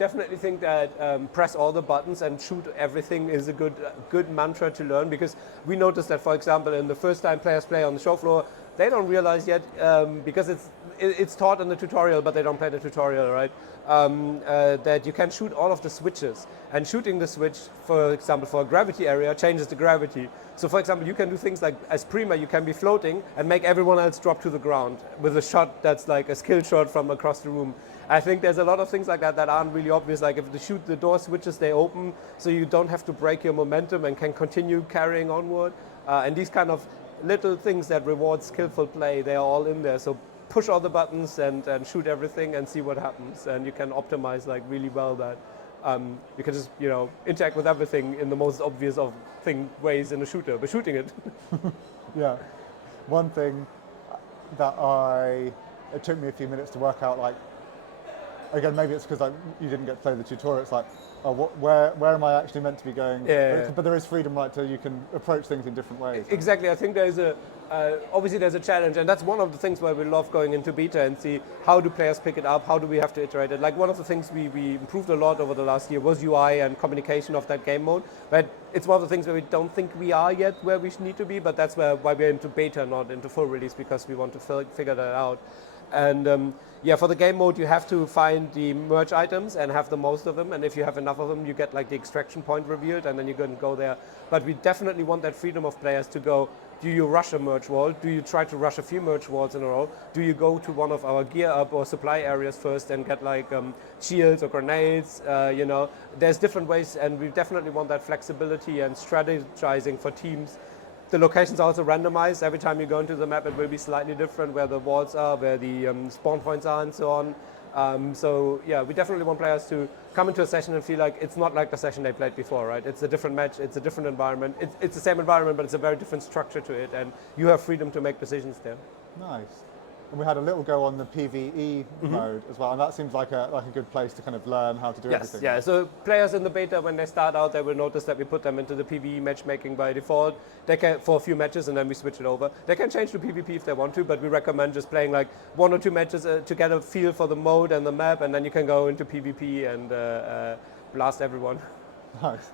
definitely think that press all the buttons and shoot everything is a good mantra to learn, because we noticed that, for example, in the first time players play on the show floor, they don't realize yet, because it's taught in the tutorial, but they don't play the tutorial, right? That you can shoot all of the switches, and shooting the switch, for example, for a gravity area, changes the gravity. So, for example, you can do things like, as Prima, you can be floating and make everyone else drop to the ground with a shot that's like a skill shot from across the room. I think there's a lot of things like that that aren't really obvious. Like if you shoot the door switches, they open, so you don't have to break your momentum and can continue carrying onward. And these kind of little things that reward skillful play, they are all in there. So push all the buttons and shoot everything and see what happens. And you can optimize like really well that. You can just interact with everything in the most obvious of ways in a shooter, but shooting it. Yeah. One thing that it took me a few minutes to work out, like, again, maybe it's because you didn't get to play the tutorial. It's like, where am I actually meant to be going? Yeah. But there is freedom, right? So you can approach things in different ways. Exactly. I think there's obviously there's a challenge, and that's one of the things where we love going into beta and see how do players pick it up, how do we have to iterate it. Like one of the things we improved a lot over the last year was UI and communication of that game mode. But it's one of the things where we don't think we are yet where we need to be, but that's why we're into beta, not into full release, because we want to figure that out. And for the game mode, you have to find the merge items and have the most of them. And if you have enough of them, you get like the extraction point revealed, and then you can go there. But we definitely want that freedom of players to go, do you rush a merge wall? Do you try to rush a few merge walls in a row? Do you go to one of our gear up or supply areas first and get like shields or grenades? There's different ways, and we definitely want that flexibility and strategizing for teams. The locations are also randomized. Every time you go into the map, it will be slightly different where the walls are, where the spawn points are, and so on. We definitely want players to come into a session and feel like it's not like the session they played before, right? It's a different match, it's a different environment. It's the same environment, but it's a very different structure to it, and you have freedom to make decisions there. Nice. And we had a little go on the PvE mode as well, and that seems like a good place to kind of learn how to do everything. Yeah. So players in the beta, when they start out, they will notice that we put them into the PvE matchmaking by default. They can for a few matches, and then we switch it over. They can change to PvP if they want to, but we recommend just playing like 1 or 2 matches to get a feel for the mode and the map, and then you can go into PvP and blast everyone. Nice.